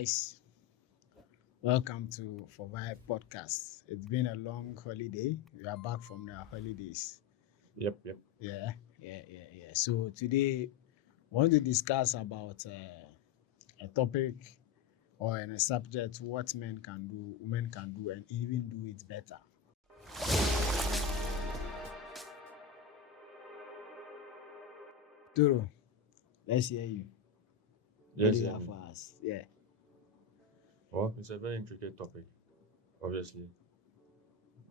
guys. Welcome to For Vibe Podcast. It's been a long holiday. We are back from the holidays. Yep. Yeah. So today, we want to discuss about a topic or a subject what men can do, women can do, and even do it better. Toro, let's hear you. What do Yes, you yeah. have for us? Yeah. Well, it's a very intricate topic, obviously.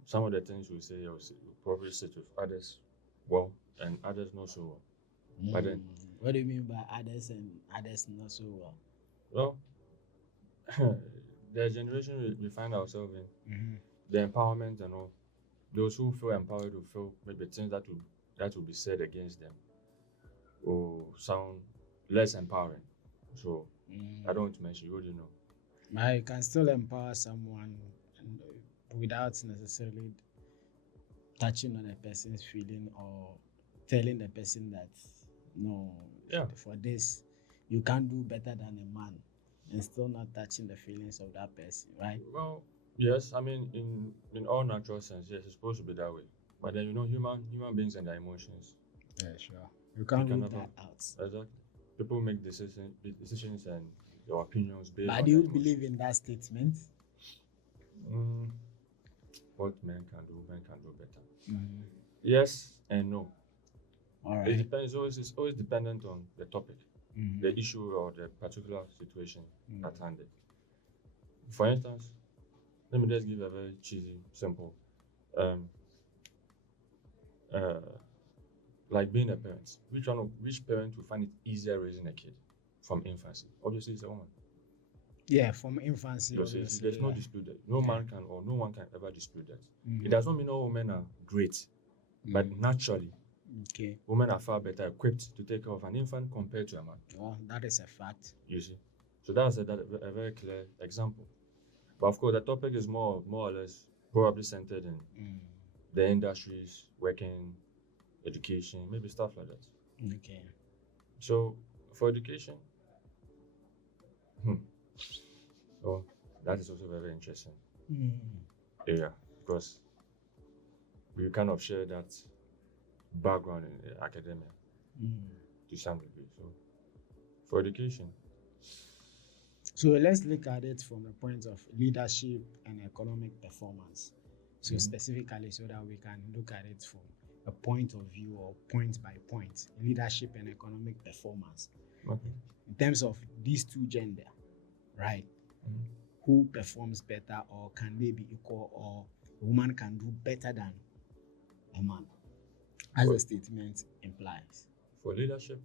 Some of the things we say, you'll probably sit with others well, and others not so well. But then, What do you mean by others and others not so well? well, the generation we find ourselves in, Mm-hmm. the empowerment and all, those who feel empowered will feel maybe things that will be said against them will sound less empowering. So, I don't want to mention, what do you know? But you can still empower someone without necessarily touching on a person's feeling or telling the person that no, Yeah. for this you can't do better than a man, and still not touching the feelings of that person, right? Well, yes, I mean, in all natural sense, yes, it's supposed to be that way. But then, human beings and their emotions, Yeah, sure. You can't can rule never. that out. Exactly. People make decisions and their opinions based But on do their you emotions. believe in that statement? Mm, what men can do, men can do better. Yes and no. All It right. depends. It's always dependent on the topic, the issue, or the particular situation at hand. For instance, let me just give a very cheesy, simple, um, uh, like being a parent. Which parent will find it easier raising a kid from infancy? Obviously, it's a woman. Yeah, from infancy, There's obviously. no Yeah. dispute that. No Yeah. man can, or no one can ever dispute that. It does not mean all women are great, but naturally, Okay. women are far better equipped to take care of an infant compared to a man. Well, that is a fact. You see, so that's a very clear example. But of course, the topic is more or less probably centered in the industries, working, education, maybe stuff like that. Okay. So for education, well, that is also very interesting area because we kind of share that background in academia to some degree. So for education, So let's look at it from the point of leadership and economic performance. So specifically, so that we can look at it from a point of view or point by point, leadership and economic performance. okay. In terms of these two gender, right? Who performs better, or can they be equal, or a woman can do better than a man, as the statement implies. For leadership,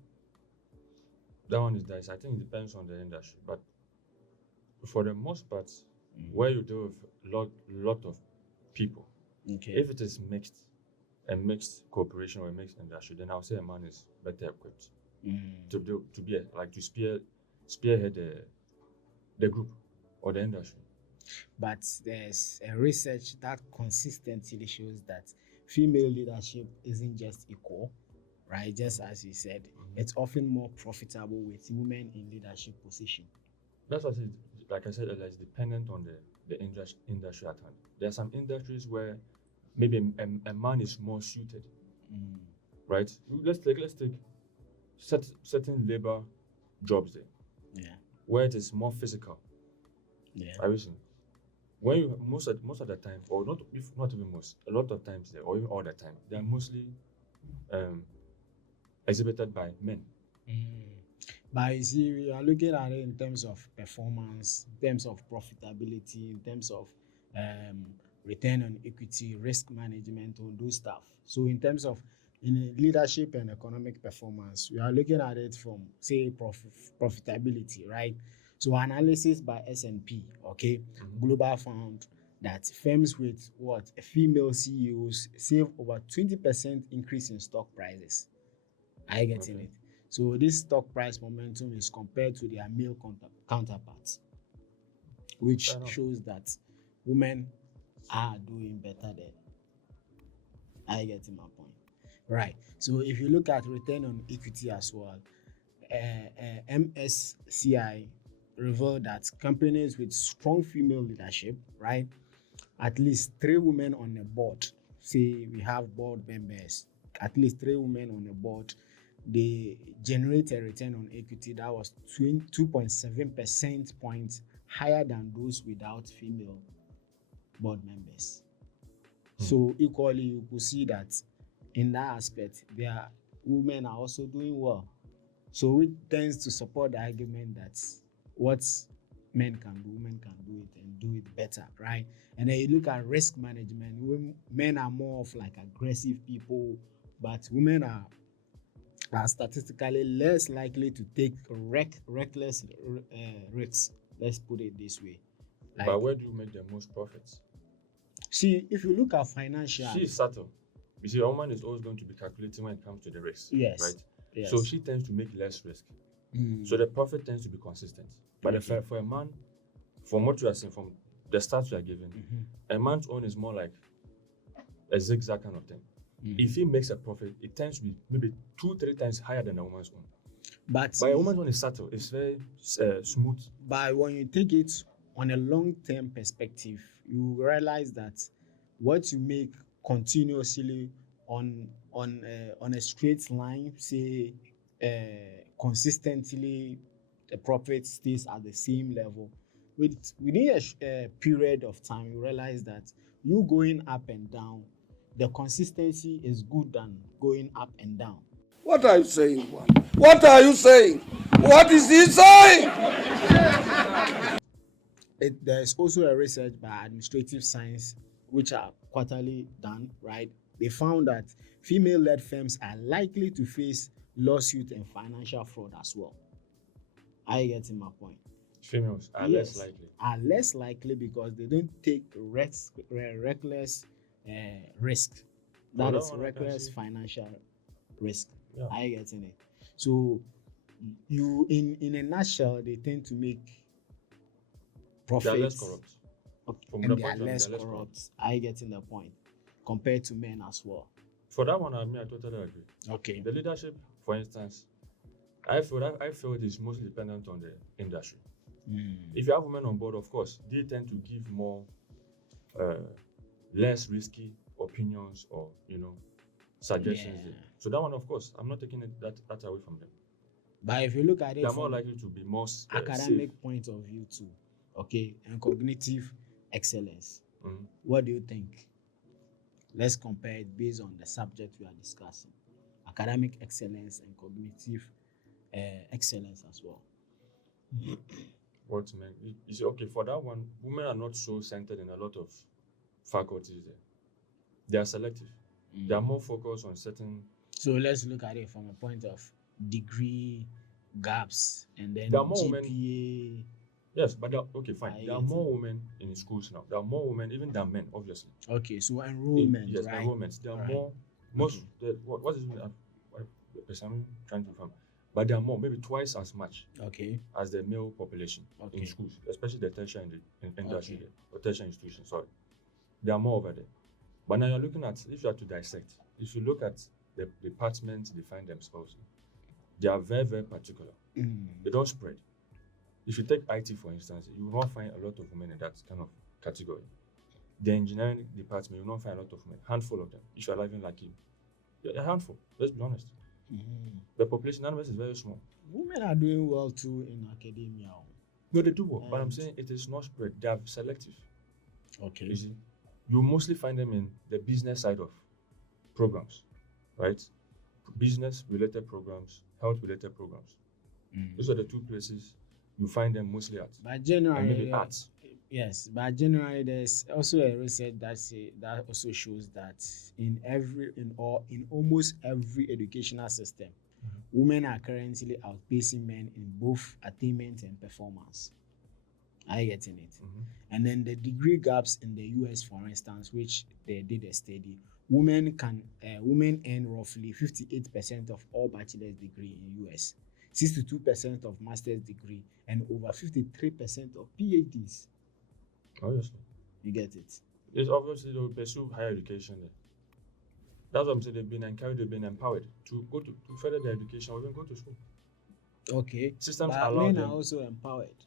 that one is dice. I think it depends on the industry, but for the most part, where you deal with lot of people, Okay. if it is a mixed cooperation or a mixed industry, then I'll say a man is better equipped to be to spearhead the group or the industry. But there's a research that consistently shows that female leadership isn't just equal, right? Just as you said, it's often more profitable with women in leadership position. That's what like I said earlier, it's dependent on the industry at hand. There are some industries where maybe a man is more suited, right? Let's take certain labor jobs there, where it is more physical. Are you seeing? When you most of the time, or not even most, a lot of times there, or even all the time, they are mostly exhibited by men. But you see, we are looking at it in terms of performance, in terms of profitability, in terms of return on equity, risk management, all those stuff. So in terms of in leadership and economic performance, we are looking at it from, say, profitability, right? So analysis by S&P, okay, Global found that firms with female CEOs save over 20% increase in stock prices. Are you getting it? So this stock price momentum is compared to their male counterparts, which shows that women are doing better there. Are you getting my point? Right. So if you look at return on equity as well, MSCI revealed that companies with strong female leadership, right, at least 3 women on a board, say we have board members, at least 3 women on a board, they generate a return on equity that was 2.7% points higher than those without female board members. So equally, you could see that in that aspect, their women are also doing well. So it tends to support the argument that what men can do, women can do it and do it better, right? And then you look at risk management. Men are more of like aggressive people, but women are statistically less likely to take reckless risks. Let's put it this way. Like, But where do you make the most profits? see, if you look at financial, She is subtle. You see, a woman is always going to be calculating when it comes to the risk. Yes. Right? Yes. So she tends to make less risk. So the profit tends to be consistent. But for a man, from what you are saying, from the stats you are giving, a man's own is more like a zigzag kind of thing. If he makes a profit, it tends to be maybe 2-3 times higher than a woman's own. But a woman's own is subtle. It's very smooth. But when you take it on a long-term perspective, you realize that what you make continuously on a straight line, say consistently, the profit stays at the same level. Within a period of time, you realize that you going up and down, the consistency is good than going up and down. What are you saying, Juan? What are you saying? What is he saying? There's also a research by administrative science, which are quarterly done, right? They found that female-led firms are likely to face lawsuit and financial fraud as well. Are you getting my point? Females are less likely. Are less likely because they don't take reckless risk. That is reckless financial risk. Yeah. Are you getting it? So you, in a nutshell, they tend to make profits. They are less corrupt. And they are less corrupt. Are you getting the point? Compared to men as well. For that one, I totally agree. Okay. The leadership, for instance, I feel it is mostly dependent on the industry. If you have women on board, of course, they tend to give more less risky opinions or suggestions. Yeah. So that one, of course, I'm not taking that away from them. But if you look at it They're from more likely to be more academic safe. point of view too, okay, and cognitive excellence. Mhm. What do you think? Let's compare it based on the subject we are discussing. Academic excellence and cognitive excellence as well. What men? You see, okay, for that one, women are not so centered in a lot of faculties there. They are selective. They are more focused on certain. So let's look at it from a point of degree gaps and then There are more GPA. women. Yes, but okay, fine. There are more women in schools now. There are more women even than men, obviously. Okay, so enrollment, Yes, right? enrollments. There are Right. more. Most. What is the person I'm trying to find? But there are more, maybe twice as much Okay. as the male population Okay. in schools, especially the tertiary industry, Okay. or tertiary institutions. Sorry, there are more over there. But now you're looking at, if you are to dissect, if you look at the departments they find themselves in, they are very, very particular. They don't spread. If you take IT, for instance, you will not find a lot of women in that kind of category. The engineering department, you will not find a lot of women, handful of them. If you are even lucky, a handful, let's be honest. The population numbers is very small. Women are doing well too in academia. No, they do well, but I'm saying it is not spread. They are selective. Okay. You see, you mostly find them in the business side of programs, right? Business-related programs, health-related programs. Those are the two places you find them mostly at. But And generally, maybe arts. yes, but generally, there's also a research that also shows that in almost every educational system, women are currently outpacing men in both attainment and performance. Are you getting it? And then the degree gaps in the US, for instance, which they did a study, women earn roughly 58% of all bachelor's degree in US, 62% of master's degree, and over 53% of PhDs. Obviously. You get it? It's obviously they will pursue higher education there. That's what I'm saying. They've been encouraged, they've been empowered to go to further their education or even go to school. Okay. Systems but allow men them. are also empowered.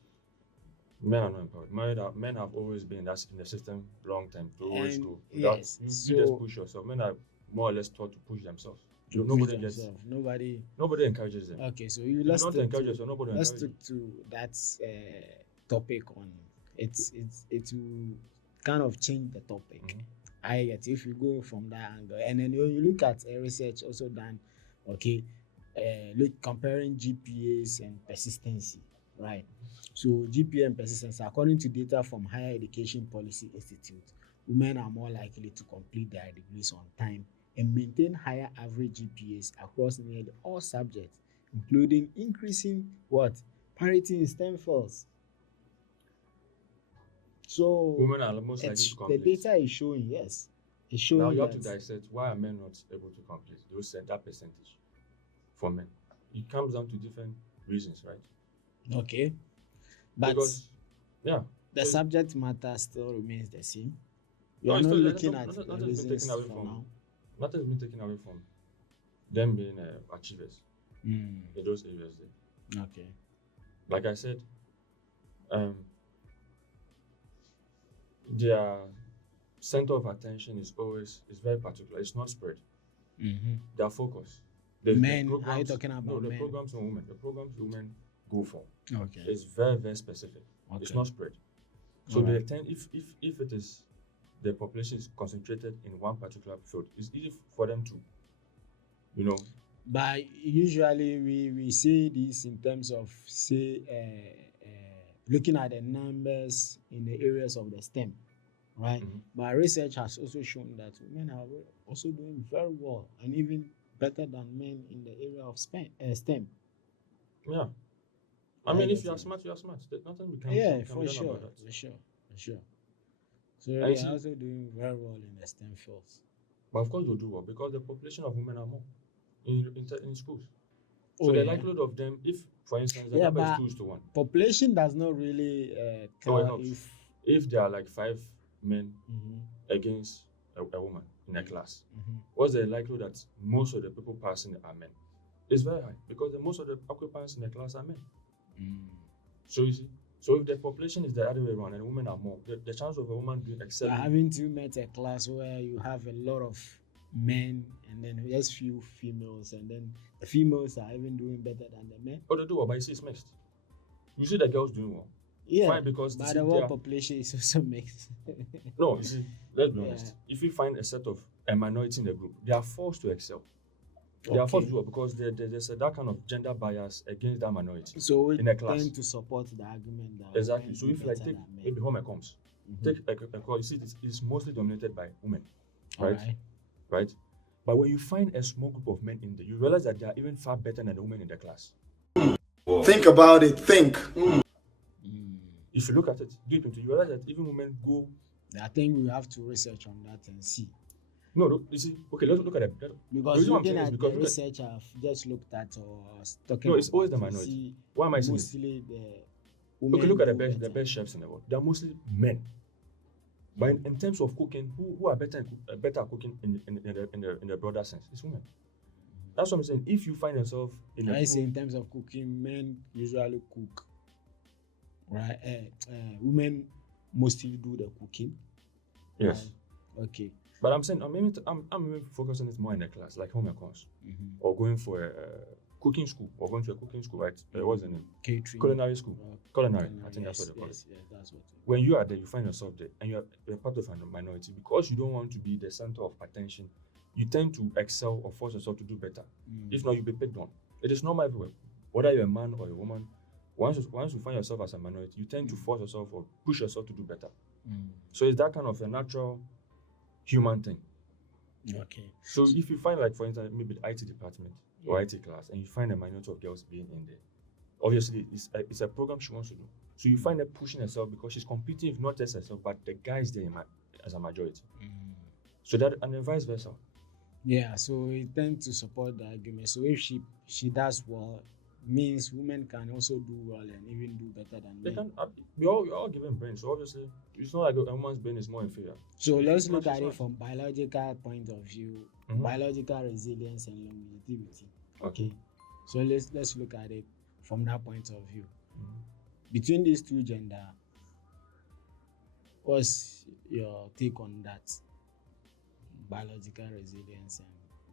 Men are not empowered. Men have always been in the system long time to always And grow. Without yes, you just so push yourself. Men are more or less taught to push themselves. to push Nobody gets themselves, nobody. nobody encourages them. Okay, so If you let's don't stick encourage to yourself, nobody will let's encourage stick to that topic on it will kind of change the topic. Mhm. I get if you go from that angle, and then when you look at research also done, okay, look comparing GPAs and persistency, right? So GPA and persistence, according to data from Higher Education Policy Institute, women are more likely to complete their degrees on time and maintain higher average GPAs across nearly all subjects, including increasing what? Parity in STEM fields. So Women are most likely to the complete. data is showing, yes, it's Now showing you have to that. dissect why are men not able to complete that percentage for men. It comes down to different reasons, right? Okay, but Because yeah, the so subject matter still remains the same. You no, are it's not still looking at the nothing's been taken reasons away for from now. nothing's been taken away from them being achievers Mm, in those areas there. okay. Like I said, um, their center of attention is very particular. It's not spread. Mm-hmm. Their focus. Men, are you talking about no, the men? programs on women. The programs women go for Okay. is very, very specific. It's Okay. not spread. So Alright. they tend if it is the population is concentrated in one particular field, it's easy for them to, you know, But usually we see this in terms of say looking at the numbers in the areas of the STEM, right? Mhm. But research has also shown that women are also doing very well and even better than men in the area of STEM. yeah. I I mean, if get you are it. smart, you are smart. Nothing can Yeah, be for done sure, about that. for sure, for sure. So And they you are see, also doing very well in the STEM fields. but of course they'll do well because the population of women are more in schools. So Oh the yeah, likelihood of them, if for instance the yeah, number is but 2:1, population does not really so it tell helps. if. If there are like 5 men Mhm, against a woman in a class, mhm. what's the likelihood that most of the people passing are men? It's very high because most of the occupants in the class are men. Mm. So you see, so if the population is the other way around and women are more, the chance of a woman doing So excelling. haven't you met a class where you have a lot of men and then just few females, and then the females are even doing better than the men? Oh, they do well, but you see, it's mixed. You see the girls doing well. Yeah, Fine, because but see, the they world are, population is also mixed. no, you see, let's be Yeah. honest. If you find a set of a minority in the group, they are forced to excel. They are forced Okay. to do well because there's that kind of gender bias against that minority So we in a class. tend to support the argument that Exactly. women So do if like better take than men. maybe home comes, Mhm. take like a call, you see it's mostly dominated by women, All right? right. Right? But when you find a small group of men in there, you realize that they are even far better than the women in the class. Think about it. Think. Mm. If you look at it deep into, you realize that even women go. I think we have to research on that and see. No, you see, okay, let's look at it. The Because reason why I'm looking saying is at because the look at, research I've just looked at or was talking no, it's always about, the you minority. see Why am I saying this? mostly the women. Okay, look at the do best better. chefs in the world. They're mostly men. But in terms of cooking, who are better at cooking in the broader sense? It's women. That's what I'm saying. If you find yourself in a I say pool, in terms of cooking, men usually cook, right? Women mostly do the cooking. yes. Right? Okay. But I'm saying I'm even focusing it more in the class, like home econs, Mm-hmm. or going for a cooking school, or going to a cooking school, right? What's the name? Catering. Culinary school. Culinary. I think Yes, that's what they call yes, it. yes, that's what. When you are there, you find yourself there, and you're part of a minority because you don't want to be the center of attention. You tend to excel or force yourself to do better. If not, you'll be picked on. It is normal everywhere, whether you're a man or a woman. Once you find yourself as a minority, you tend to force yourself or push yourself to do better. So it's that kind of a natural human thing. Okay. So if you find, like, for instance, maybe the IT department or IT class, and you find a minority of girls being in there, obviously it's a program she wants to do. So you find her pushing herself because she's competing with not just herself, but the guys there as a majority. So that, and then vice versa. Yeah, so we tend to support the argument. So if she does well, means women can also do well and even do better than They men. can. We're all given brains, so obviously it's not like a woman's brain is more inferior. So If let's it's look not, at she's it not. from biological point of view, Mhm. biological resilience and longevity. Okay. So let's look at it from that point of view. Mhm. Between these two gender, What's your take on that? Biological resilience and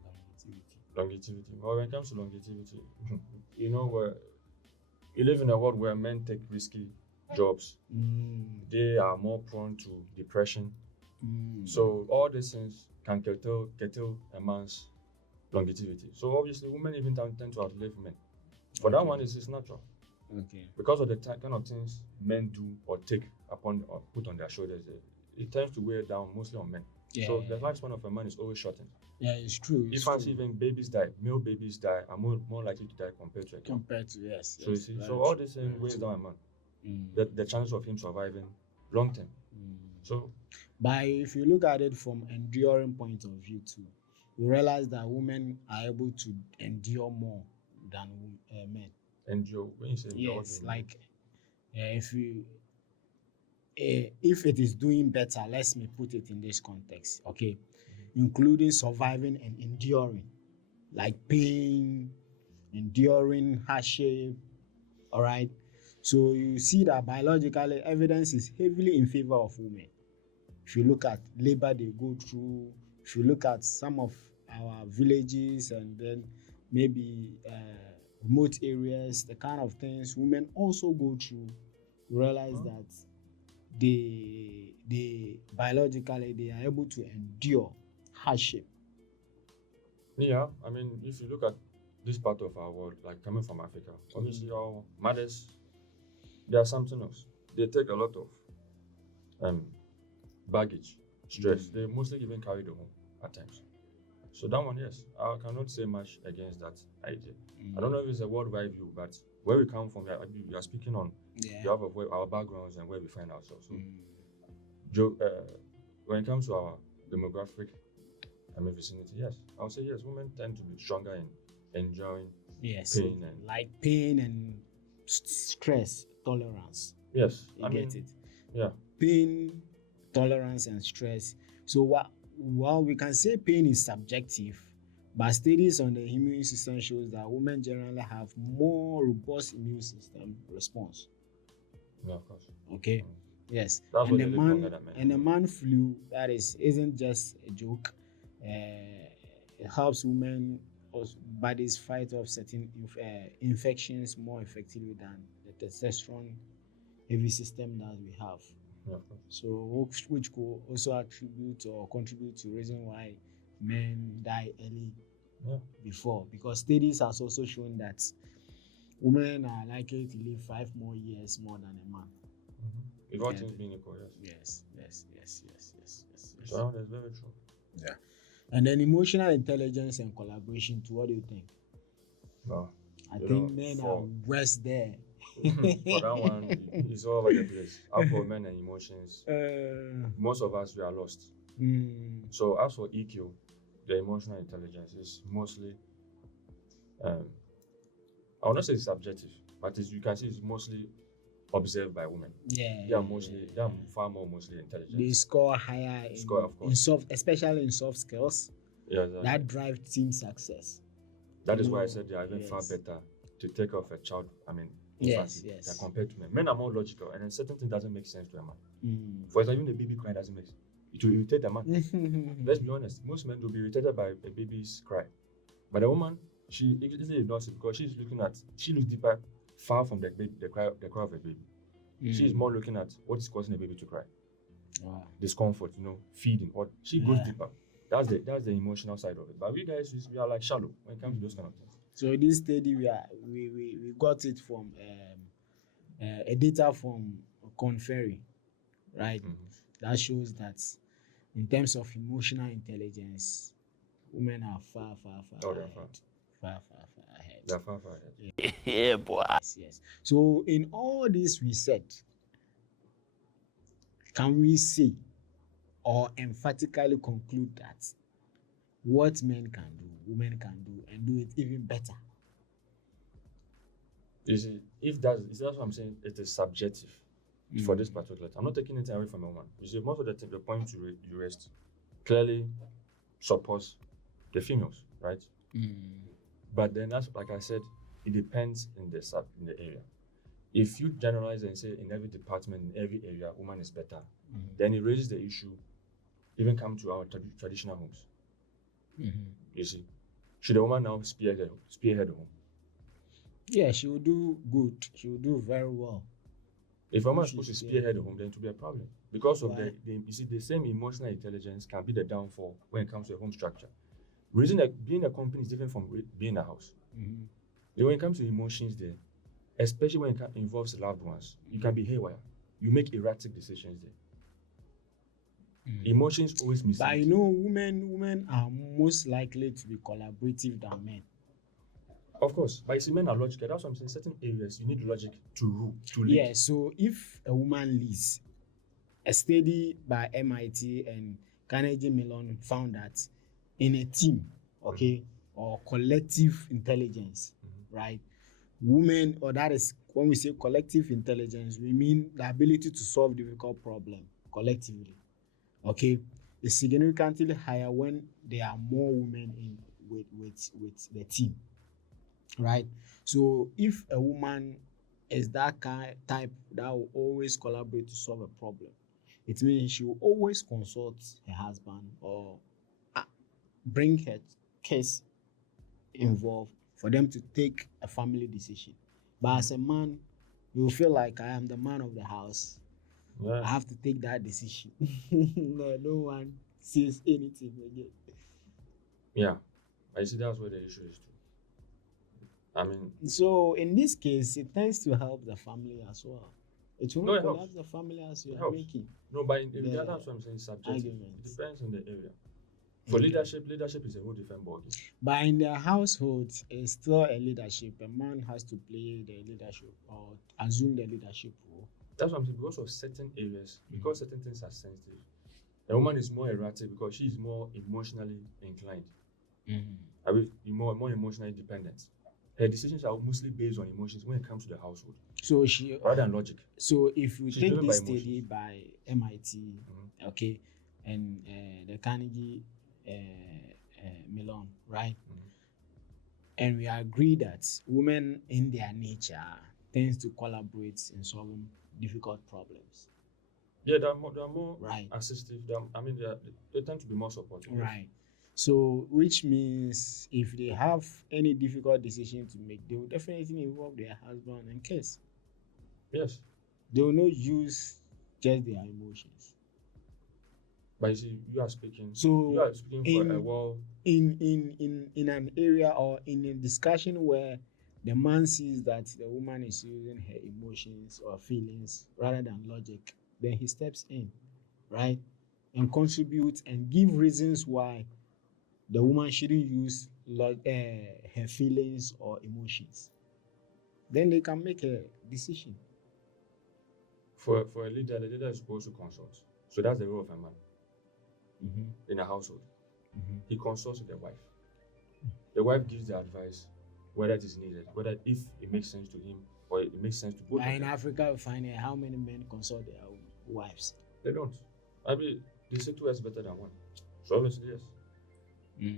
longevity. Longevity. Well, when it comes to longevity, you know, we live in a world where men take risky jobs. They are more prone to depression. So all these things can curtail a man's longevity. So obviously, women even tend to outlive men. But that one is natural. Okay. Because of the kind of things men do or take upon or put on their shoulders, it tends to weigh down mostly on men. Yeah, so the lifespan of a man is always shortened. Yeah, it's true. If I see even babies die, male babies die, are more likely to die compared to a girl. Yes. So you see, so all this thing weighs down a man. The chance of him surviving long term. So, but if you look at it from enduring point of view too, you realize that women are able to endure more than men. Endure when you say endure, yes, like if it is doing better, let me put it in this context, okay, including surviving and enduring, like pain, enduring hardship. All right. So you see that biologically evidence is heavily in favor of women. If you look at labor they go through, if you look at some of our villages and then maybe remote areas, the kind of things women also go through, you realize that they biologically they are able to endure hardship. Yeah, I mean, if you look at this part of our world, like coming from Africa, obviously our mothers, they are something else. They take a lot of baggage, stress. They mostly even carry the home at times. So that one, yes, I cannot say much against that idea. I don't know if it's a worldwide view, but where we come from, we are speaking on behalf of our backgrounds and where we find ourselves. So, when it comes to our demographic vicinity, yes, I would say yes, women tend to be stronger in enduring pain and stress tolerance. Yes, I get it. Yeah, pain tolerance and stress. So while we can say pain is subjective, but studies on the immune system shows that women generally have more robust immune system response. Yeah, of course. Okay. Yes. That's and the man flu isn't just a joke. It helps women bodies fight off certain infections more effectively than the testosterone heavy system that we have. Yeah. So which could also attribute or contribute to reason why men die early before, because studies has also shown that women are likely to live 5 more years more than a man. If all things being equal, yes. So that's very true. Yeah. And then emotional intelligence and collaboration too, what do you think? Well, I think men are worse there. For that one, it's all over the place. As for men and emotions, most of us, we are lost. So as for EQ, the emotional intelligence is mostly, I will not say it's subjective, but you can see it's mostly observed by women. They are far more mostly intelligent. They score higher in soft, especially in soft skills. Yeah, exactly. That drives team success. That is why I said they are even far better to take off a child. Infancy than compared to men. Men are more logical, and then certain things doesn't make sense to a man. For example, even a baby cry doesn't make sense. It will irritate the man. Let's be honest. Most men will be irritated by a baby's cry, but a woman, she easily ignores it because she looks deeper, far from the cry of a baby. She is more looking at what is causing a baby to cry. Discomfort, feeding, or she goes deeper. That's the emotional side of it. But we guys, we are like shallow when it comes to those kind of things. So this study we got it from a data from Conferry, right? That shows that in terms of emotional intelligence, women are far ahead. Far ahead. They're far ahead. Yeah, boy. Yes. So in all this research, can we say or emphatically conclude that what men can do, women can do, and do it even better? You see, that's what I'm saying, it is subjective for this particular time. I'm not taking anything away from a woman. You see, most of the point you raised clearly supports the females, right? But then, that's like I said, it depends in the area. if you generalize and say in every department, in every area, woman is better, then it raises the issue, even come to our traditional homes. You see, should a woman now spearhead the home? Yeah, she will do good. She will do very well. If a woman is supposed to spearhead the home, then it will be a problem. Because of you see, the same emotional intelligence can be the downfall when it comes to a home structure. Reason that being a company is different from being a house. Then when it comes to emotions there, especially when it involves loved ones, you can be haywire. You make erratic decisions there. Emotions always mislead. But you know, women are most likely to be collaborative than men. Of course, but you see, men are logical. That's what I'm saying. Certain areas you need logic to rule, to lead. Yeah, so if a woman leads, a study by MIT and Carnegie Mellon found that in a team, okay, or collective intelligence, right? Women, or that is when we say collective intelligence, we mean the ability to solve difficult problems collectively, okay, is significantly higher when there are more women in with the team, right? So if a woman is that type that will always collaborate to solve a problem, it means she will always consult her husband or bring her case involved for them to take a family decision. But as a man, you feel like I am the man of the house. Yeah. I have to take that decision. No one says anything again. Yeah, I see that's where the issue is too. I mean, so in this case, it tends to help the family as well. It will not collapse helps. the family as you It are helps. making. No, but that's what I'm saying. Subjective. Arguments. It depends on the area. For leadership is a whole different ballgame. But in their household, it's still a leadership. A man has to play the leadership or assume the leadership role. That's what I'm saying. Because of certain areas, because certain things are sensitive, a woman is more erratic because she is more emotionally inclined. I mean, more emotionally dependent. Her decisions are mostly based on emotions when it comes to the household. So she rather than logic. So if you She's take driven this by study emotions. by MIT, okay, and the Carnegie Mellon, right? And we agree that women in their nature tends to collaborate in solving difficult problems. Yeah, they're more right. assistive. They tend to be more supportive. Right. So, which means if they have any difficult decision to make, they will definitely involve their husband and kids. Yes. They will not use just their emotions. But you see, you are speaking. So you are speaking for a while. In an area or in a discussion where the man sees that the woman is using her emotions or feelings rather than logic, then he steps in, right, and contributes and give reasons why the woman shouldn't use her feelings or emotions. Then they can make a decision. For a leader, the leader is supposed to consult. So that's the role of a man in a household. He consults with the wife. The wife gives the advice whether it is needed, whether if it makes sense to him or it makes sense to both of them. In Africa, we find how many men consult their wives? They don't. I mean, they say 2 is better than 1. So obviously, yes.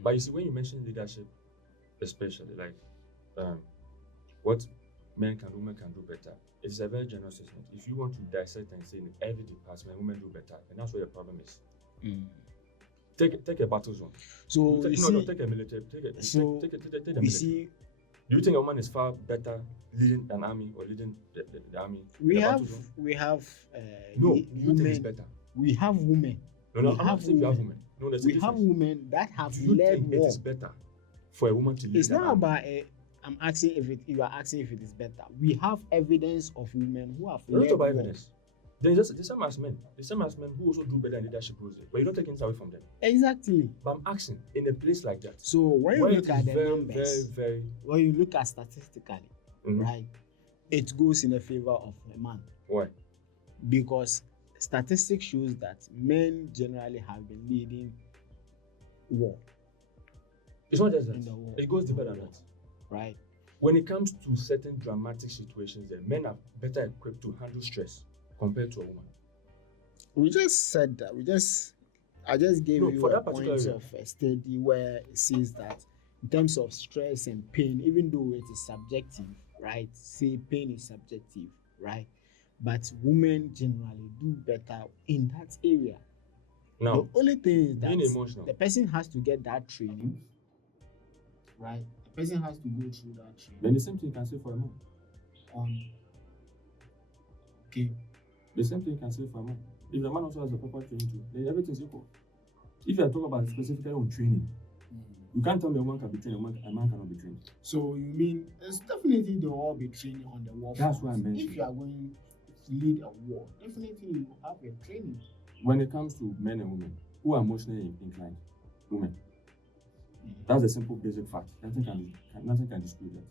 But you see, when you mention leadership, especially like what men can do, women can do better, it's a very generous statement. If you want to dissect and say in every department women do better, and that's where the problem is. Take a battle zone. So take a military. Take the military. Do you think a woman is far better leading an army or leading the army? We have no. You think it's better? We have women. No, I'm not saying we have women. No, we have women that have led war. It is better for a woman to lead. It's not about I'm asking you are asking if it is better. We have evidence of women who have led war. Evidence. Then just the same as men who also do better in leadership roles, but you don't take things away from them. Exactly. But I'm asking in a place like that. So when you look at the numbers, very, when you look at statistically, right, it goes in the favor of a man. Why? Because statistics shows that men generally have been leading war. It's not just that. In the war. It goes deeper than that. Right. When it comes to certain dramatic situations, the men are better equipped to handle stress compared to a woman. We just said that. I just gave you a point of a study where it says that in terms of stress and pain, even though it is subjective, right? Say pain is subjective, right? But women generally do better in that area. Now, The only thing is being that emotional. the person has to get that training, right? The person has to go through that training. Then the same thing you can say for a man. Okay. The same thing you can say for a man. If the man also has the proper training too, then everything's equal. If you are talking about specifically on training, you can't tell me a woman can be trained, a man cannot be trained. So you mean it's definitely they will all be training on the war That's front. what I mentioned. If you are going to lead a war, definitely you have a training. When it comes to men and women who are emotionally inclined, women, that's a simple basic fact. Nothing can dispute that.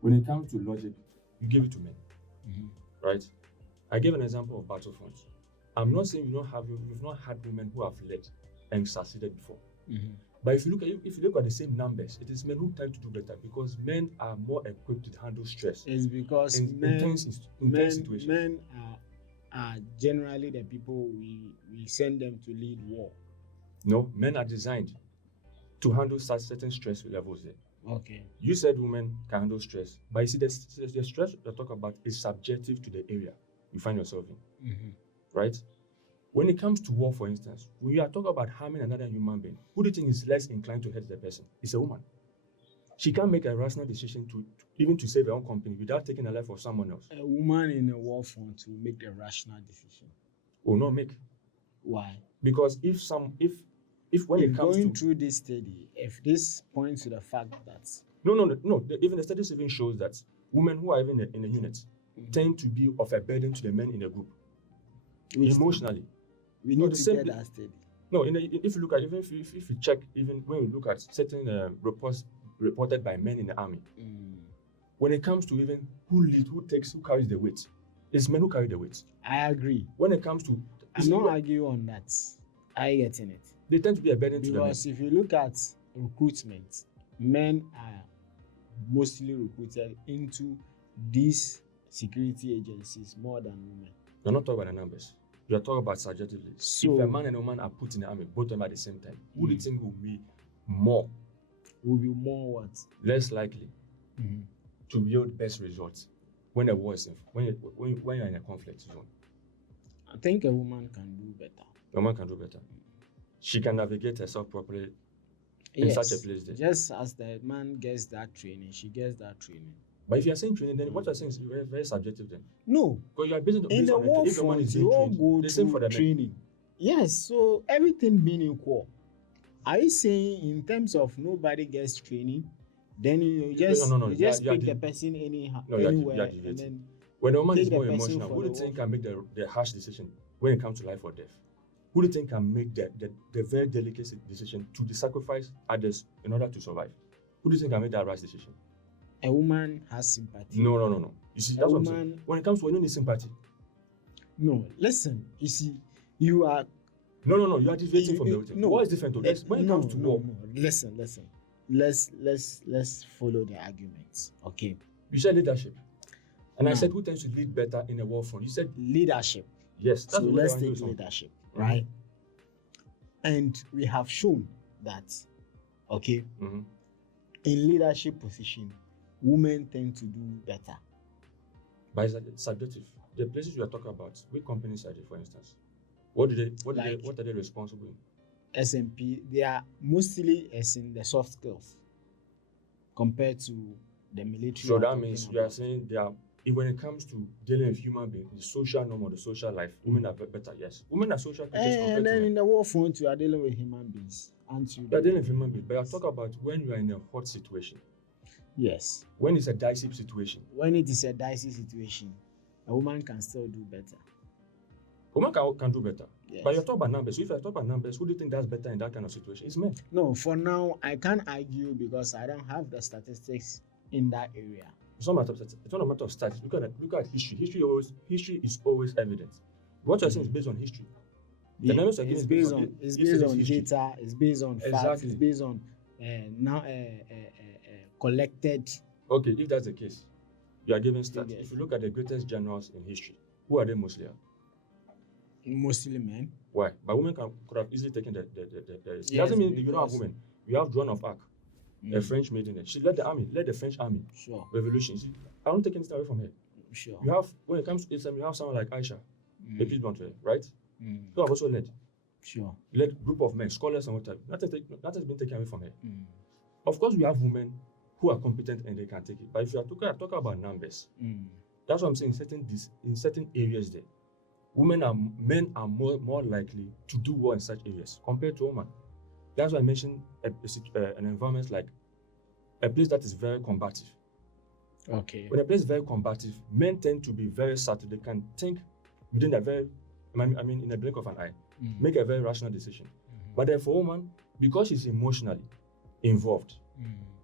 When it comes to logic, you give it to men, right? I gave an example of battlefronts. I'm not saying you've not had women who have led and succeeded before. But if you look at the same numbers, it is men who tend to do better because men are more equipped to handle stress. It's because intense situations. Men are generally the people we send them to lead war. No, men are designed to handle certain stress levels there. Okay. You said women can handle stress, but you see the stress you're talking about is subjective to the area you find yourself in, right? When it comes to war, for instance, when you are talking about harming another human being, who do you think is less inclined to hurt the person? It's a woman. She can't make a rational decision to save her own company without taking the life of someone else. A woman in a war front will make the rational decision. Will not make. Why? Because if when it comes going to through this study, if this points to the fact that no, even the studies even shows that women who are even in a unit tend to be of a burden to the men in the group emotionally. We need to get that study. No, if you look at if you check, even when you look at certain reports reported by men in the army, when it comes to even who carries the weight, it's men who carry the weight. I agree. When it comes to, I'm not arguing on that. I get in it. They tend to be a burden to the men. Because if you look at recruitment, men are mostly recruited into these security agencies more than women. You're not talking about the numbers. You're talking about subjectively. So, if a man and a woman are put in the army, both of them at the same time, who do you think will be more? Will be more what? Less likely to yield best results when a war is when you're in a conflict zone. I think a woman can do better. A woman can do better. She can navigate herself properly in such a place there. Just as the man gets that training, she gets that training. But if you are saying training, then what you're saying is very, very subjective then. No. Because you are based in the war front, you all go through training. Yes, so everything being equal. Are you saying in terms of nobody gets training, then you just pick the person anywhere and then when a woman is more emotional, who do you think can make the harsh decision when it comes to life or death? Who do you think can make the very delicate decision to sacrifice others in order to survive? Who do you think can make that rash decision? A woman has sympathy. No. You see, that's what I'm saying. When it comes to, you don't need sympathy. No, listen. You see, you are. No. You are deviating from the routine. No. What is different to this? When it comes to war. No. Listen. Let's follow the arguments. Okay. You said leadership, and I said who tends to lead better in a war front? You said leadership. Yes. So let's take leadership, right? And we have shown that, okay, in leadership position, women tend to do better. But it's subjective. The places you are talking about, which companies are they, for instance? What are they responsible in? SMP, they are mostly as in the soft skills compared to the military. So that means you are saying they are, when it comes to dealing with human beings, the social norm or the social life, women are better, yes. Women are social creatures compared and then to men. in the war front, you are dealing with human beings, aren't you? You are dealing with human beings, but I talk about when you are in a hot situation. Yes. When it's a dicey situation. When it is a dicey situation, a woman can still do better. Woman can do better. Yes. But you're talking about numbers. So if you're talking about numbers, who do you think that's better in that kind of situation? It's men. No, for now, I can't argue because I don't have the statistics in that area. It's not a matter of stats. Look at history. History is always evident. What you're saying is based on history. The numbers are it's based on data, it's based on facts, it's based on collected. Okay, if that's the case, you are giving stats. Yes. If you look at the greatest generals in history, who are they mostly? Mostly men. Why? But women could have easily taken the it doesn't mean you don't have women. You have Joan of Arc, a French maiden. She led the French army. Sure. Revolution. I don't take anything away from her. Sure. You have, when it comes to Islam, you have someone like Aisha, a peace be unto her, right? Mm. Who have also Sure. led group of men, scholars and what type. Nothing's been taken away from her. Of course, we have women who are competent and they can take it. But if you are talking about numbers, that's what I'm saying. In certain areas, there, men are more likely to do well in such areas compared to women. That's why I mentioned an environment like a place that is very combative. Okay. When a place is very combative, men tend to be very subtle. They can think within a very, in a blink of an eye, make a very rational decision. But then for a woman, because she's emotionally involved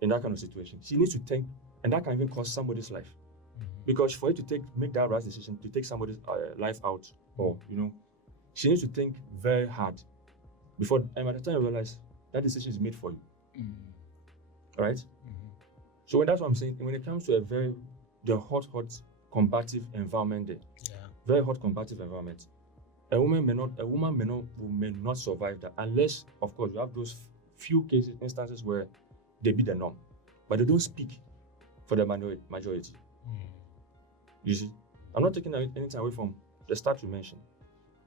in that kind of situation, she needs to think, and that can even cost somebody's life. Because for her to make that rash decision to take somebody's life out, or she needs to think very hard before, and by the time you realize that decision is made for you. All right. So that's what I'm saying. When it comes to the hot combative environment, there, very hot combative environment, a woman may not survive that unless, of course, you have those few instances where they be the norm, but they don't speak for the majority. You see, I'm not taking anything away from the start you mentioned.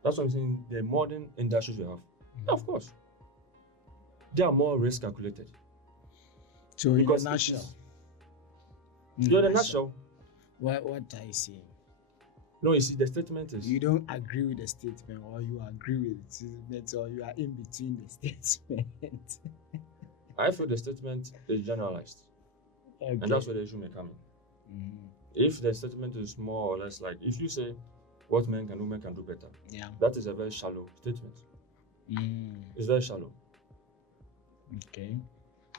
That's what I'm saying. The modern industries we have, of course, they are more risk calculated. So in a nutshell, what are you saying? No, you see, the statement is... You don't agree with the statement, or you agree with the statement, or you are in between the statement. I feel the statement is generalized. Okay. And that's where the issue may come in. If the statement is more or less like, if you say what men can do, women can do better, that is a very shallow statement. It's very shallow. Okay.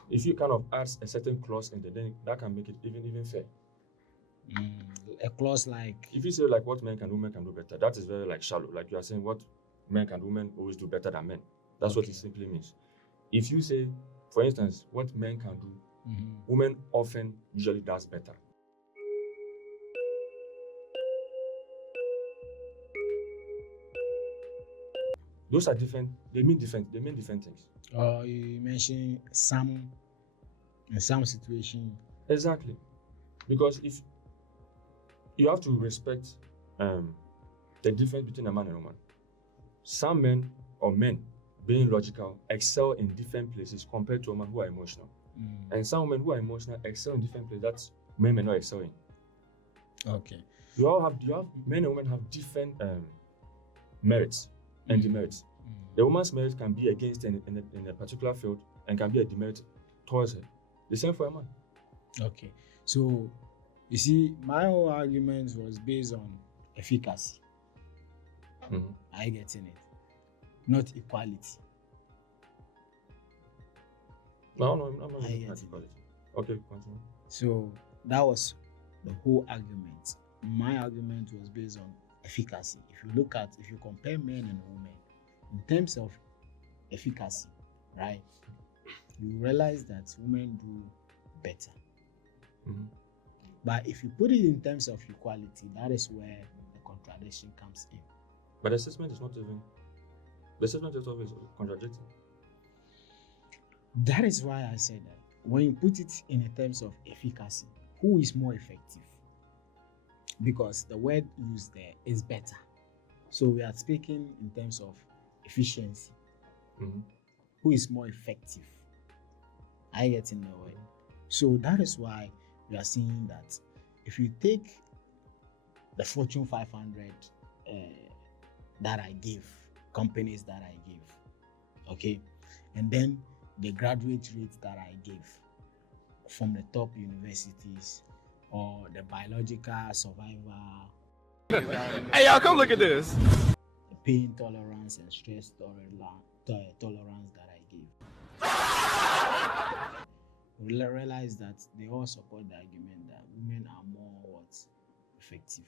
If you kind of add a certain clause in there, then that can make it even fair. A clause like... If you say like what men can do, women can do better, that is very like shallow. Like you are saying what men can do, women always do better than men. That's what it simply means. If you say, for instance, what men can do, women often usually does better. Those are different. They mean different things. You mentioned in some situation. Exactly. Because if you have to respect the difference between a man and a woman. Some men being logical excel in different places compared to women who are emotional. And some women who are emotional excel in different places that men may not excel in. Okay. You have men and women have different merits and demerits. The woman's merit can be against in a particular field and can be a demerit towards her. The same for a man. Okay. So, you see, my whole argument was based on efficacy. I getting it. Not equality. No, I'm not looking at equality. Okay, continue. So, that was the whole argument. My argument was based on efficacy. If you compare men and women, in terms of efficacy, right, you realize that women do better. But if you put it in terms of equality, that is where the contradiction comes in. But the assessment is always contradicting. That is why I said that when you put it in terms of efficacy, who is more effective? Because the word used there is better. So we are speaking in terms of efficiency. Who is more effective? I get in the way. So that is why we are seeing that if you take the Fortune 500 that I give, companies that I give, okay, and then the graduate rate that I give from the top universities or the biological survivor. Hey, y'all, come look at this. The pain tolerance and stress tolerance that I give. We realize that they all support the argument that women are more effective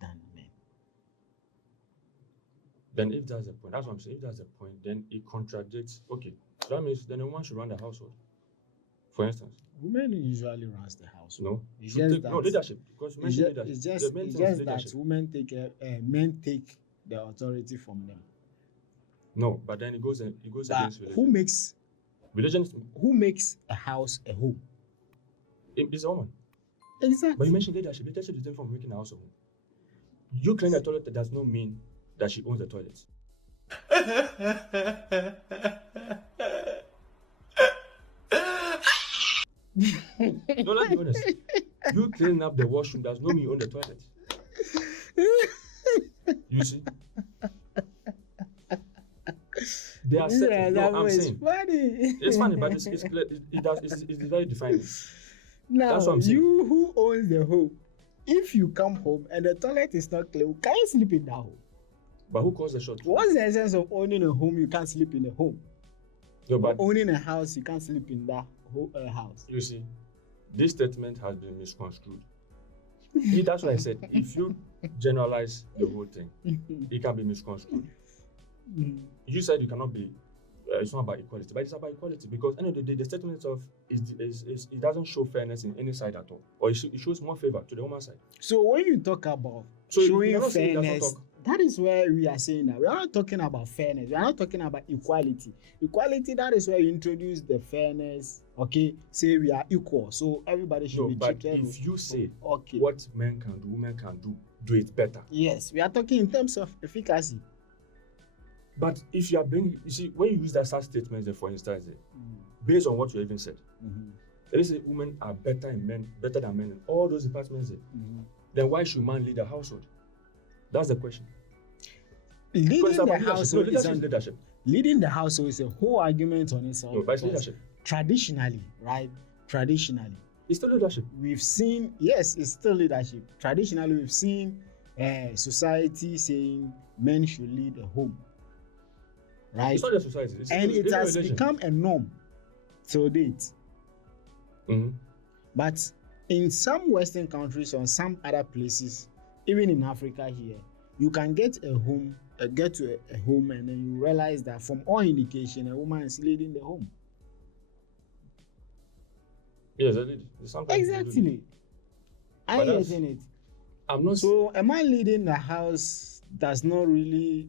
than men. Then if that's the point, that's what I'm saying. If that's the point, then it contradicts. Okay, so that means then a woman should run the household. For instance, women usually runs the household. No, it's just that leadership. Because it's just that men take the authority from them. No, but then it goes against religion. Who makes religion? Who makes a house a home? It's a woman. Exactly. But you mentioned leadership. Leadership is different from making a house a home. You clean the toilet does not mean that she owns the toilet. No, let's be honest. You cleaning up the washroom does not mean you own the toilet. You see? They are set. Yeah, No, that I'm was saying funny. it's funny, but it's clear. It's very defining. Now, That's what I'm saying. you who owns the home, if you come home and the toilet is not clean, can you sleep in that home? But who calls the shot? What's the essence of owning a home? You can't sleep in a home. No, but Owning a house, you can't sleep in that whole house. you see, this statement has been misconstrued. That's why I said if you generalize the whole thing, it can be misconstrued. You said you cannot be. It's not about equality, but it's about equality because end of the day, the statement of is it doesn't show fairness in any side at all, or it shows more favor to the woman side. So when you talk about So you showing cannot say it does not fairness, talk. that is where we are saying that we are not talking about fairness. We are not talking about equality. Equality, that is where you introduce the fairness. Okay, say we are equal, so everybody should No, be but treated. if you say Okay, what men can do, women can do it better. yes, we are talking in terms of efficacy. But if you are bringing, you see, when you use that such statement, there, for instance, based on what you even said, let's say women are better than men in all those departments. Then why should man lead a household? That's the question. Leading Because it's the about leadership. household No, leadership is is leadership. leading the household is a whole argument on itself. No, but it's because leadership. Traditionally, right? Traditionally, It's still leadership. we've seen, yes, it's still leadership. Traditionally, we've seen society saying men should lead a home, right? It's not the society. And it has religion. become a norm till date. Mhm. But in some Western countries or some other places, even in Africa here, you can get a home, get to a home, and then you realize that from all indication, a woman is leading the home. Yes, they did. Sometimes they do. Exactly. Are But you that's- getting it? I'm not. So a man leading the house does not really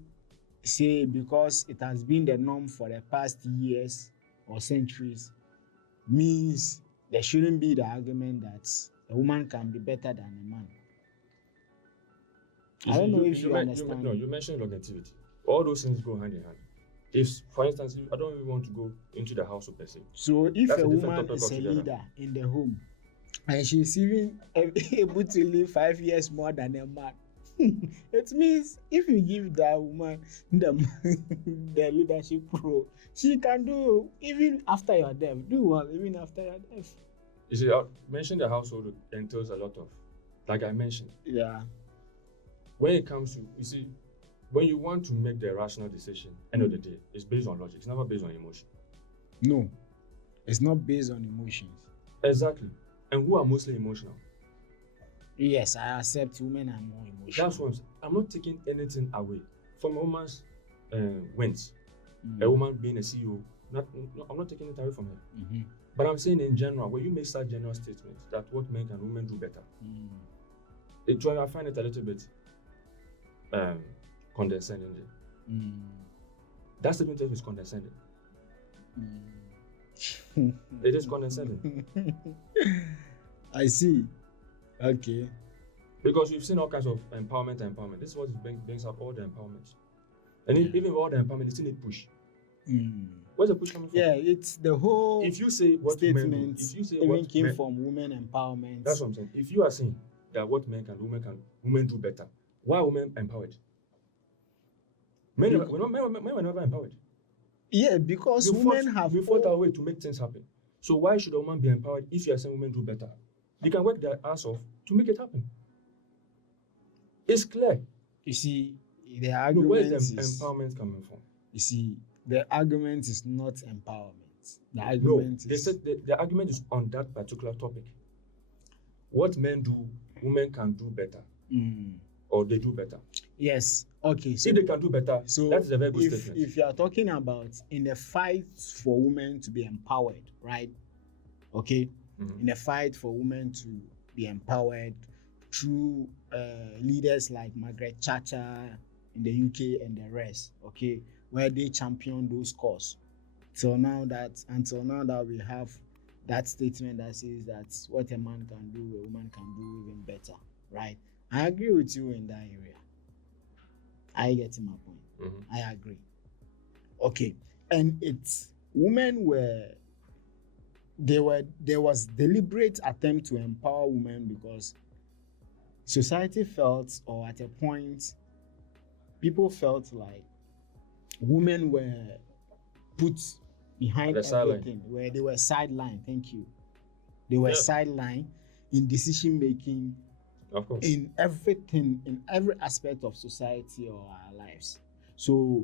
say because it has been the norm for the past years or centuries means there shouldn't be the argument that a woman can be better than a man. I don't know if you understand. No, you mentioned longevity. All those things go hand in hand. If, for instance, I don't even want to go into the household per se. So if That's a a different woman topic is a altogether. leader in the home and she's even able to live 5 years more than a man, it means if you give that woman the leadership role, she can do even after your death. Do well even after your death. You see, mentioning the household entails a lot of, like I mentioned, Yeah. when it comes to, you see, when you want to make the rational decision, end of the day, it's based on logic. It's never based on emotion. No, it's not based on emotions. Exactly. And who are mostly emotional? Yes, I accept women are more emotional. That's what I'm saying. I'm not taking anything away from a woman's wins. A woman being a CEO, no, I'm not taking it away from her. But I'm saying in general, when you make such general statements that what men and women do better, I find it a little bit condescending. That statement is condescending. It is condescending. I see. Okay. Because we've seen all kinds of empowerment. This is what brings out all the empowerment. And even with all the empowerment, it's still need push. Where's the push coming from? Yeah, it's the whole If you say what men do, statement if you say even what came men, from women empowerment. that's what I'm saying. If you are saying that what women do better, why are women empowered? Men were never empowered. Yeah, because women have we fought our way to make things happen. So why should a woman be empowered if you are saying women do better? They can work their ass off to make it happen. It's clear. You see, the No, argument where is the is empowerment coming from? you see, the argument is not empowerment. The No, argument they is said the argument is on that particular topic. What men do, women can do better, or they do better. yes. Okay, so If they can do better, so that is a very good if statement. if you are talking about in the fight for women to be empowered, right? Okay, in the fight for women to be empowered through leaders like Margaret Thatcher in the UK and the rest, okay, where they champion those cause. Until now that we have that statement that says that what a man can do, a woman can do even better, right? I agree with you in that area. I get my point. Mm-hmm. I agree. Okay, and it's women there was deliberate attempt to empower women because society felt, or at a point, people felt like women were put behind The sideline. everything, where they were sidelined. Thank you. They were Yeah. sidelined in decision making, Of course. in everything, in every aspect of society or our lives. So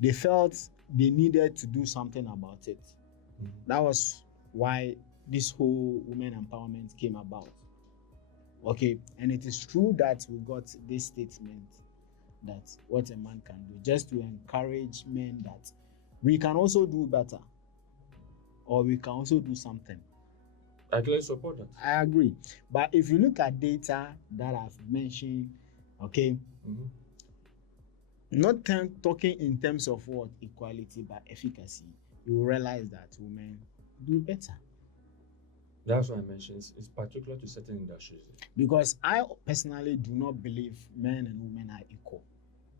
they felt they needed to do something about it. Mhm. That was why this whole women empowerment came about. Okay, and it is true that we got this statement that what a man can do, just to encourage men that we can also do better, or we can also do something. I clearly support that. I agree. But if you look at data that I've mentioned, okay, Mhm. not talking in terms of what equality but efficacy, you will realize that women do better. That's what I mentioned. It's particular to certain industries. Because I personally do not believe men and women are equal.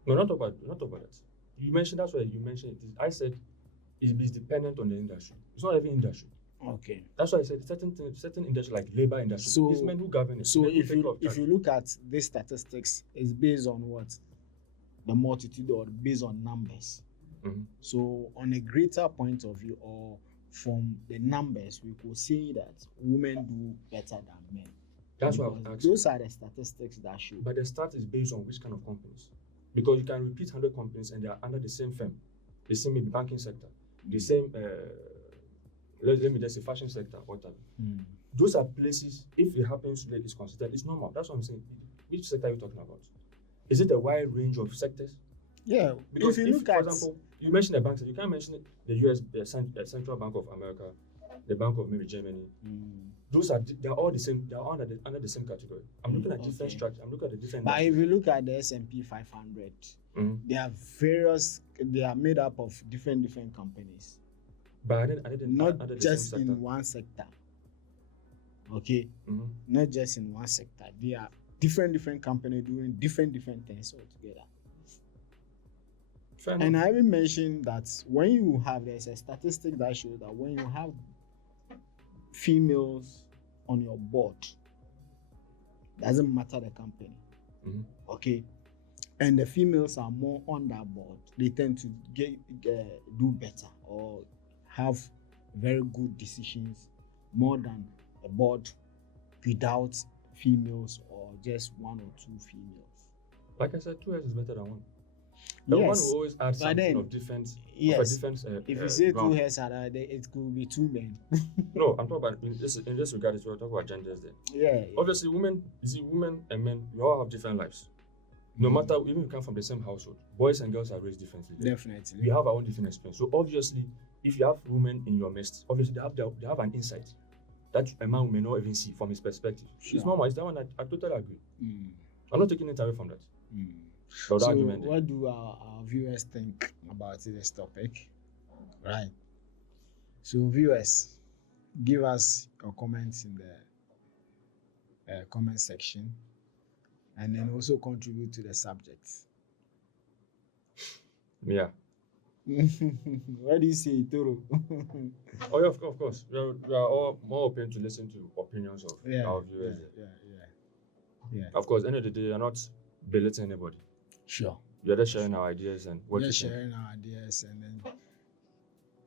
No, not about that. You mentioned that's why you mentioned it. I said it is dependent on the industry. It's not every industry. Okay. That's why I said certain industry like labor industry. So it's men who govern it. So men who if take care of you tax. look at these statistics, it's based on what? The multitude, or based on numbers. Mhm. So on a greater point of view, or from the numbers, we could say that women do better than men. That's what I was Because asking. those are the statistics that show. But the stat is based on which kind of companies. Because you can repeat 100 companies and they are under the same firm, the same maybe banking sector, the same, let me just say fashion sector, whatever. Those are places, if it happens like it's consistent, it's normal. That's what I'm saying. Which sector are you talking about? Is it a wide range of sectors? Yeah, Because if you look for at, example, you mentioned the banks, you can't mention the US, Central Bank of America, the Bank of maybe Germany. Those they're all the same. They're all under the same category. I'm looking at different okay. structure. I'm looking at the different. But if industries. you look at the S&P 500, Mhm. they are made up of different companies, But I didn't not under the just same sector. in one sector. Okay, Mhm. not just in one sector. They are different companies doing different things altogether. Fair And enough. I even mentioned that when you have, there's a statistic that shows that when you have females on your board, doesn't matter the company, Mhm. okay, and the females are more on that board, they tend to do better or have very good decisions more than a board without females, or just one or two females. Like I said, 2 years is better than one. The one will always add something then, of different. yes, Of a different. if you say ground. two heads are there, it could be two men. No, I'm talking about in this regard. We're talking about genders there. Yeah. Obviously, women and men, we all have different lives. No matter, even if we come from the same household, boys and girls are raised differently. Definitely. We have our own different experience. So obviously, if you have women in your midst, obviously they have an insight that a man may not even see from his perspective. Sure. It's normal. It's that one I totally agree. Mm. I'm not taking it away from that. So that argument there. what do our viewers think about this topic? Right. So viewers, give us your comments in the comment section, and then also contribute to the subject. Yeah. What do you say, Toro? Oh yeah, of course. We are all more open to listen to opinions of our viewers. Yeah. Of course, end of the day, you're not belittling anybody. Sure. You're just sharing our ideas and what Just you think. sharing our ideas, and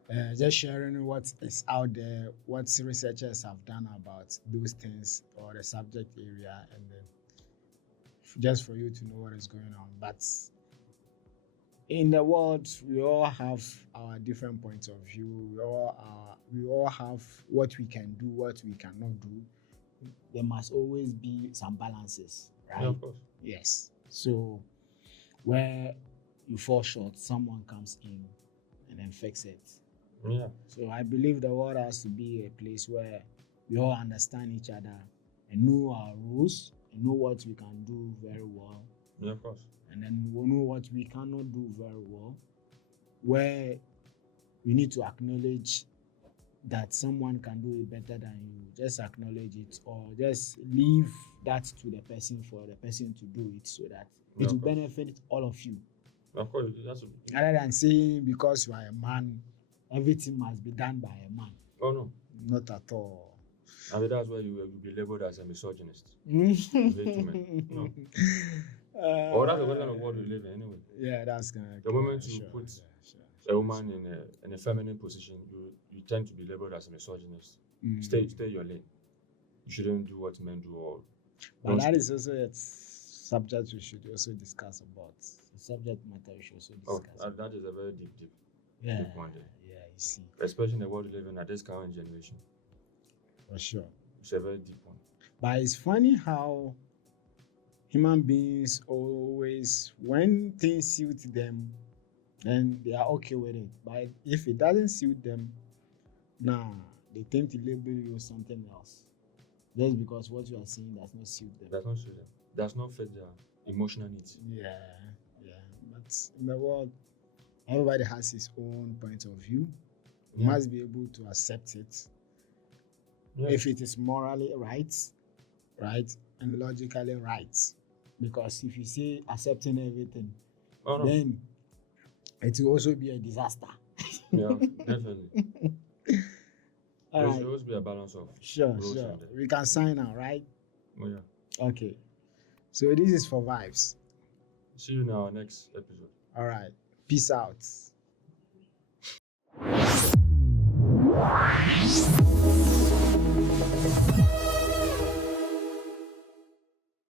then just sharing what is out there, what researchers have done about those things or the subject area, and then just for you to know what is going on. But in the world, we all have our different points of view. We all have what we can do, what we cannot do. There must always be some balances, right? Yeah, of course. Yes. So where you fall short, someone comes in and then fix it. Yeah. So I believe the world has to be a place where we all understand each other and know our rules and know what we can do very well. Yeah, of course. And then we know what we cannot do very well, where we need to acknowledge that someone can do it better than you, just acknowledge it or just leave that to the person for the person to do it so that Yeah, it will of course. benefit all of you. Of course, that's Rather than saying because you are a man, everything must be done by a man. oh no. Not at all. I mean, that's where you will be labeled as a misogynist. You hate women. No. Or that's the kind of world we live in anyway. Yeah, that's gonna. The moment you put a woman in a feminine position, you tend to be labeled as a misogynist. Stay your lane. You shouldn't do what men do. Or But that is also a subject we should also discuss about. The subject matter we should also discuss. that is a very deep yeah, one there. yeah, you see, Especially in the world we live in at this current generation. for sure. It's a very deep one. But it's funny how human beings always, when things suit them, then they are okay with it. But if it doesn't suit them, they tend to label you something else. Just because what you are saying does not suit them. Does not suit them. Does not fit their emotional needs. Yeah. But in the world, everybody has his own point of view. You Yeah. must be able to accept it. Yeah. If it is morally right, and logically right. Because if you say accepting everything, Oh no. then it will also be a disaster. Yeah, definitely. All There right. should always be a balance of Sure. growth and We can sign out, right? oh yeah. Okay. So this is for vibes. See you in our next episode. All right. Peace out.